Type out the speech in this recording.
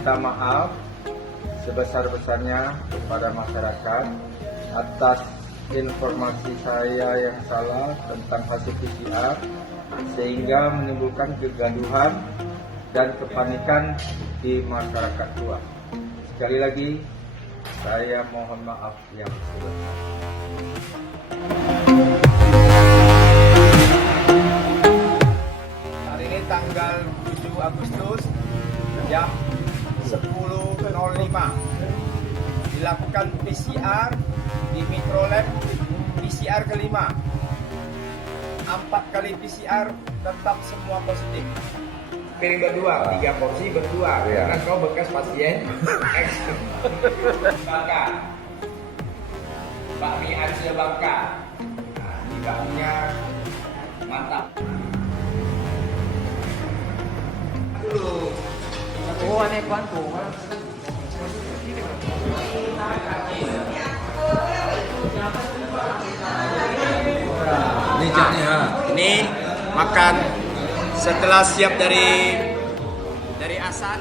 meminta maaf sebesar-besarnya kepada masyarakat atas informasi saya yang salah tentang hasil PCR sehingga menimbulkan kegaduhan dan kepanikan di masyarakat luas. Sekali lagi, saya mohon maaf yang sebesar. Hari ini tanggal 7 Agustus jam 10.05 dilakukan PCR di Mikrolab PCR kelima. 4 kali PCR tetap semua positif. Piring berdua, 3 porsi berdua. Karena kau bekas pasien ex Bangka. Bakmi Aceh Bangka. Nah, ini bakminya mantap. Dulu. Oh, aneh bantu. Ini makan setelah siap dari asan.